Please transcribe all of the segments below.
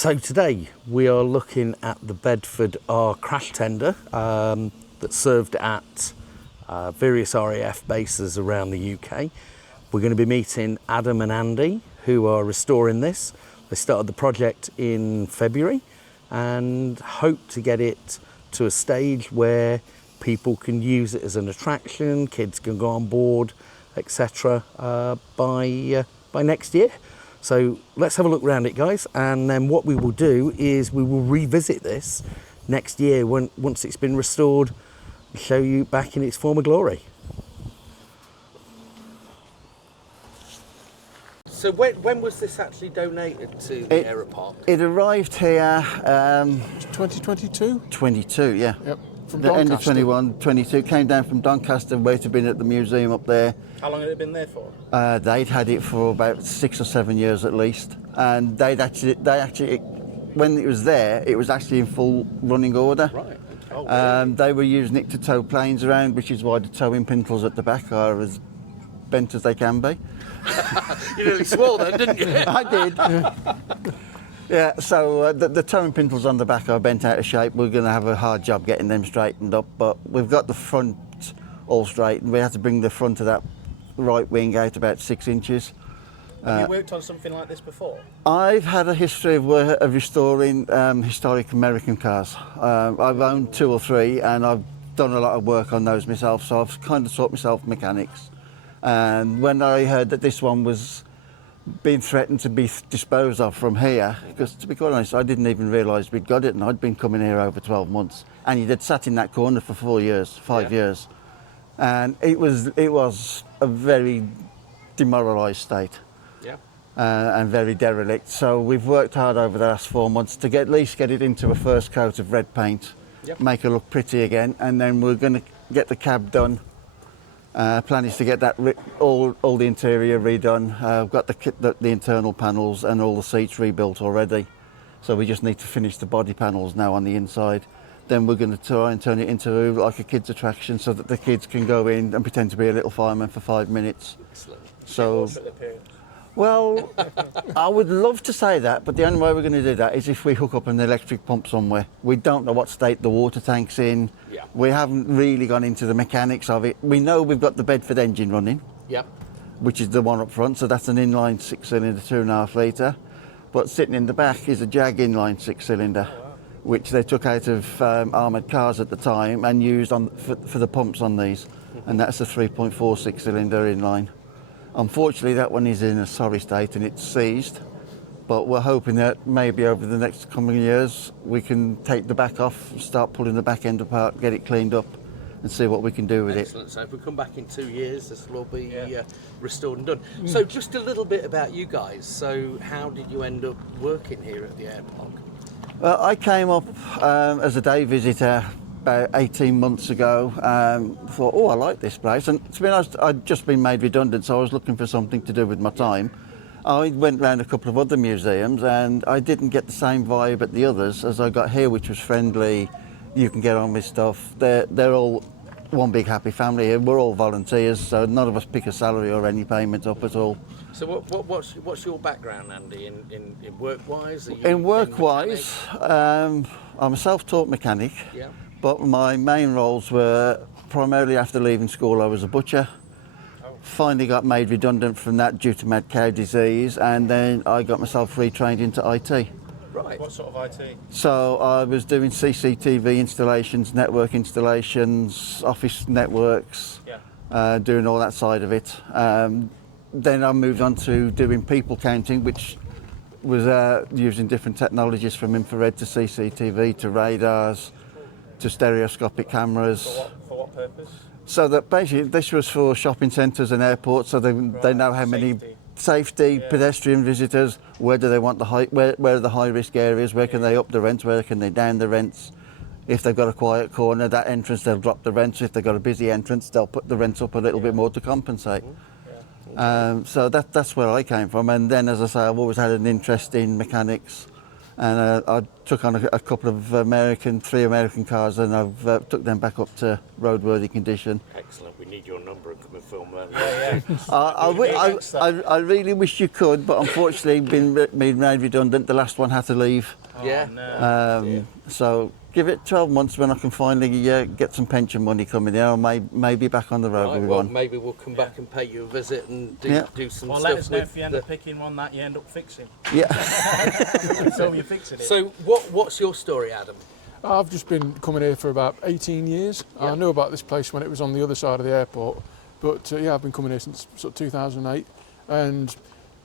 So today we are looking at the Bedford R crash tender that served at various RAF bases around the UK. We're going to be meeting Adam and Andy, who are restoring this. They started the project in February and hope to get it to a stage where people can use it as an attraction, kids can go on board, etc. by next year. So let's have a look around it, guys, and then what we will do is we will revisit this next year once it's been restored and show you back in its former glory. So when was this actually donated to the Aero Park? It arrived here 2022? 22, yeah. Yep. From The end of Doncaster. 21, 22, came down from Doncaster, where it had been at the museum up there. How long had it been there for? They'd had it for about 6 or 7 years at least, and they actually, when it was there, it was actually in full running order. Right. Oh, really? They were using it to tow planes around, which is why the towing pintles at the back are as bent as they can be. You nearly swore then, didn't you? I did. Yeah, so the towing pintles on the back are bent out of shape. We're going to have a hard job getting them straightened up, but we've got the front all straight, and we had to bring the front of that right wing out about 6 inches. Have you worked on something like this before? I've had a history of restoring historic American cars. I've owned 2 or 3, and I've done a lot of work on those myself, so I've kind of taught myself mechanics. And when I heard that this one was being threatened to be disposed of from here, because to be quite honest, I didn't even realise we'd got it, and I'd been coming here over 12 months, and it had sat in that corner for 4 years, 5 years, and it was a very demoralised state. Yeah. And very derelict. So we've worked hard over the last 4 months to at least get it into a first coat of red paint, make it look pretty again, and then we're going to get the cab done. Plan is to get that all the interior redone. I've got the internal panels and all the seats rebuilt already. So we just need to finish the body panels now on the inside. Then we're going to try and turn it into like a kids attraction so that the kids can go in and pretend to be a little fireman for 5 minutes. Excellent. So, well, I would love to say that, but the only way we're going to do that is if we hook up an electric pump somewhere. We don't know what state the water tank's in. Yeah. We haven't really gone into the mechanics of it. We know we've got the Bedford engine running, Yep. which is the one up front, so that's an inline 6-cylinder, 2.5 litre. But sitting in the back is a Jag inline 6-cylinder, which they took out of armoured cars at the time and used for the pumps on these. And that's a 3.4 6-cylinder inline. Unfortunately, that one is in a sorry state and it's seized, but we're hoping that maybe over the next coming years we can take the back off, start pulling the back end apart, get it cleaned up and see what we can do with Excellent. So if we come back in 2 years, this will all be restored and done. So just a little bit about you guys. So how did you end up working here at the Air Park? Well, I came up as a day visitor about 18 months ago. Thought, I like this place, and to be honest, I'd just been made redundant, so I was looking for something to do with my time. I went round a couple of other museums and I didn't get the same vibe at the others as I got here, which was friendly, you can get on with stuff. They're all one big happy family here. We're all volunteers, so none of us pick a salary or any payment up at all. So what's your background, Andy, in work-wise? In work-wise, I'm a self-taught mechanic. Yeah. But my main roles were primarily after leaving school, I was a butcher. Finally got made redundant from that due to mad cow disease, and then I got myself retrained into IT. Right. What sort of IT? So I was doing CCTV installations, network installations, office networks, doing all that side of it. Then I moved on to doing people counting, which was using different technologies from infrared to CCTV to radars, to stereoscopic cameras. For what purpose? So that basically this was for shopping centres and airports, so they know how many safety, pedestrian visitors, where do they want the where are the high risk areas, where can they up the rents, where can they down the rents. If they've got a quiet corner, that entrance they'll drop the rents. If they've got a busy entrance, they'll put the rents up a little bit more to compensate. So that's where I came from, and then as I say, I've always had an interest in mechanics. and I took on a couple of three American cars, and I've took them back up to roadworthy condition. Excellent. We need your number and come and film that. I really wish you could, but unfortunately, being made redundant, the last one had to leave. Yeah. No. So give it 12 months when I can finally get some pension money coming in. I may be back on the road Right, with well, one. maybe we'll come back and pay you a visit and do some Well, stuff let us know with if you end up picking one that you end up fixing. Yeah. So you're fixing it. So what's your story, Adam? I've just been coming here for about 18 years. Yeah. I knew about this place when it was on the other side of the airport, but I've been coming here since sort of 2008, and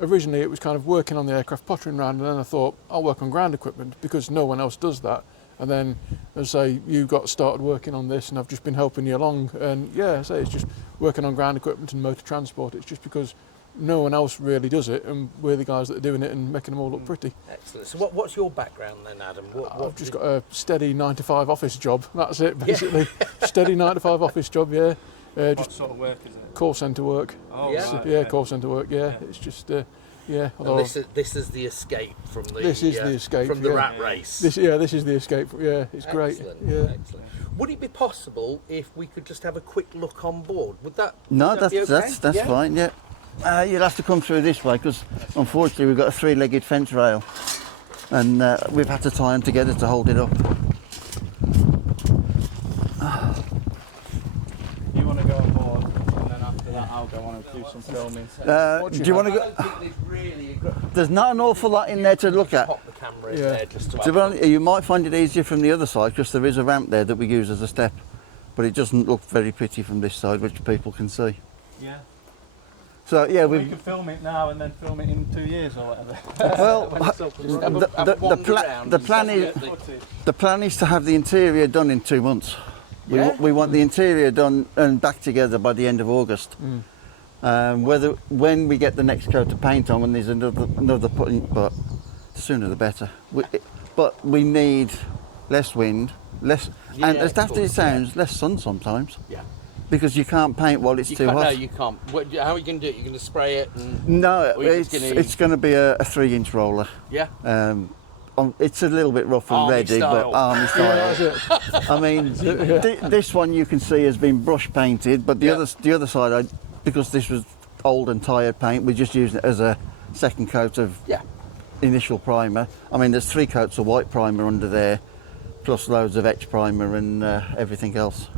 originally it was kind of working on the aircraft, pottering around, and then I thought I'll work on ground equipment because no one else does that. And then, as I say, you got started working on this, and I've just been helping you along. And it's just working on ground equipment and motor transport. It's just because no one else really does it, and we're the guys that are doing it and making them all look pretty. Excellent. So what's your background then, Adam? I've just got a steady 9-to-5 office job. That's it, basically. Steady 9-to-5 office job, yeah. What Just sort of work is it? call centre work. Oh, Yeah. right, Yeah, okay. call centre work. Yeah, it's just And although this is the escape from the This is the escape, from the yeah. rat race. this is the escape. Yeah, it's great. Excellent. Yeah. Excellent. Would it be possible if we could just have a quick look on board? Would that? No, would that be okay? that's Yeah? fine. Yeah. You'll have to come through this way because unfortunately we've got a three-legged fence rail, and we've had to tie them together to hold it up. You want to go on board, and then after that I'll go on and do some filming. Do you want to I go? don't think there's really There's not an awful lot in there to look at. pop the camera in Yeah. there just to To have be honest, you might find it easier from the other side because there is a ramp there that we use as a step, but it doesn't look very pretty from this side, which people can see. Yeah. So yeah, We we. can film it now and then film it in 2 years or whatever. Well, When it's up and running. the plan is to have the interior done in 2 months. Yeah? We want the interior done and back together by the end of August. When we get the next coat of paint on, when there's another putting, but the sooner the better. But we need less wind, and Yeah, as of daft as it course, sounds, less sun sometimes. Yeah. Because you can't paint while it's You too can't, hot. no, you can't. How are you going to do it? You're going to spray it? And, No, Or you're just gonna- it's going to be a 3-inch roller. yeah. It's a little bit rough and Army ready, style. but army style. I mean, this one you can see has been brush painted, but the other side, because this was old and tired paint, we're just using it as a second coat of Yeah. initial primer. I mean, there's 3 coats of white primer under there, plus loads of etch primer and everything else.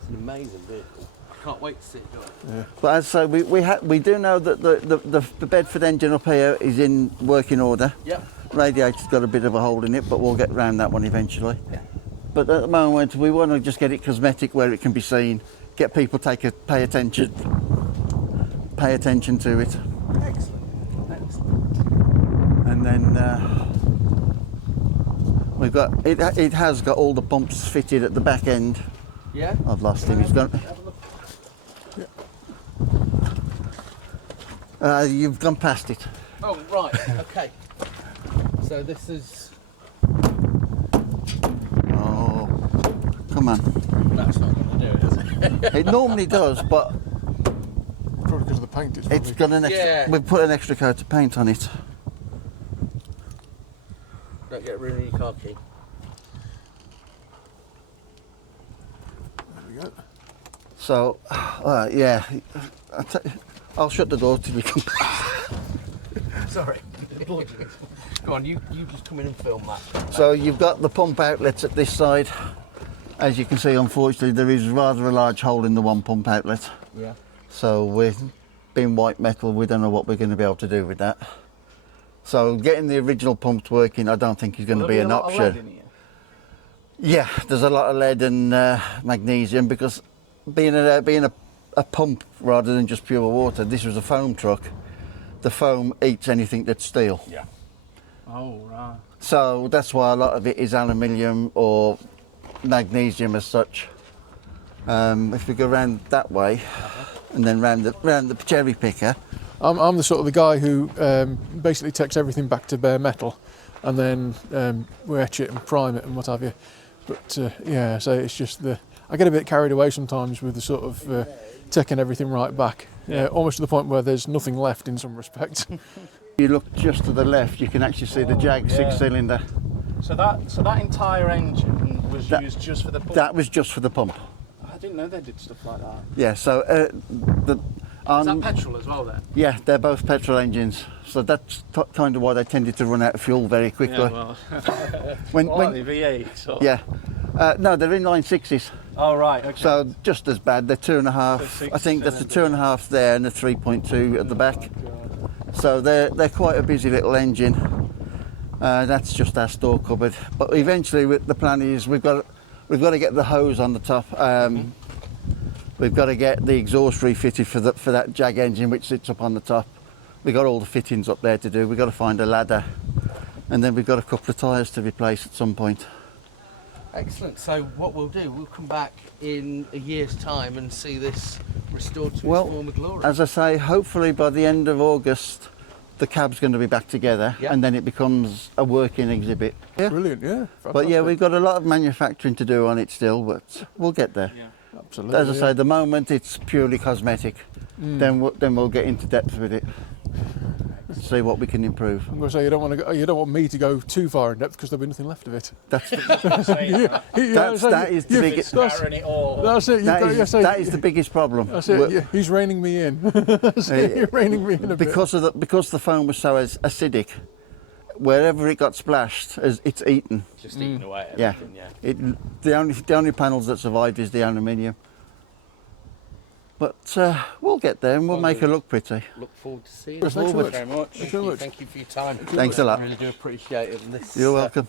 It's an amazing vehicle. I can't wait to see it go. But as I say, we do know that the Bedford engine up here is in working order. Yep. Radiator's got a bit of a hole in it, but we'll get round that one eventually. Yeah. But at the moment, we want to just get it cosmetic where it can be seen, get people pay attention to it, Excellent. Excellent. and then we've got it has got all the pumps fitted at the back end. Yeah. I've lost him. He's gone. You've gone past it. Oh, right. Okay. So this is. Oh, come on. That's not going to do it, is it? It normally does, but Probably because of the paint. It's it's probably. got an extra. Yeah. We've put an extra coat of paint on it. Don't get rid of your car key. There we go. So, yeah, I'll shut the door till you come. Sorry. Go on, you just come in and film that. So you've got the pump outlets at this side. As you can see, unfortunately, there is rather a large hole in the one pump outlet. Yeah. So we're being white metal, we don't know what we're going to be able to do with that. So getting the original pumps working, I don't think is going to be an option. Yeah, there's a lot of lead and magnesium because being a pump rather than just pure water, this was a foam truck. The foam eats anything that's steel. Yeah. Oh, right. So that's why a lot of it is aluminium or magnesium as such. If we go round that way and then round the cherry picker. I'm the sort of the guy who basically takes everything back to bare metal, and then we etch it and prime it and what have you. But so it's just I get a bit carried away sometimes with the sort of taking everything right back, almost to the point where there's nothing left in some respects. You look just to the left, you can actually see the Jag yeah. 6-cylinder. So that entire engine was used just for the pump? That was just for the pump. I didn't know they did stuff like that. Yeah, so Is that petrol as well then? yeah, they're both petrol engines. So that's kind of why they tended to run out of fuel very quickly. Yeah, well, when, are they V8? Or? yeah. No, they're inline 6s. Oh, right, okay. So just as bad. They're 2.5. So I think that's a 2.5 there and a 3.2 at the back. So they're quite a busy little engine. That's just our store cupboard. But eventually, the plan is we've got to get the hose on the top. We've got to get the exhaust refitted for that Jag engine, which sits up on the top. We've got all the fittings up there to do. We've got to find a ladder, and then we've got a couple of tyres to replace at some point. Excellent. So what we'll do, we'll come back in a year's time and see this restored to its former glory. As I say, hopefully by the end of August, the cab's going to be back together, and then it becomes a working exhibit. Yeah. Brilliant, yeah. But yeah, we've got a lot of manufacturing to do on it still, but we'll get there. Yeah. Absolutely. As I say, the moment it's purely cosmetic, then we'll get into depth with it, see what we can improve. I'm going to say you don't want me to go too far in depth because there'll be nothing left of it. That is the biggest. It all. That's it. That is the biggest problem. That's it. Yeah, he's reining me in. You're reining me in a bit. Because the foam was so acidic. Wherever it got splashed, it's eaten. Just eating away at Yeah. everything, The only panels that survived is the aluminium. But we'll get there and we'll make it look pretty. Look forward to seeing Thanks it. very much. Very much. Thank you for your time. Thanks a lot. I really do appreciate it. And this, You're welcome.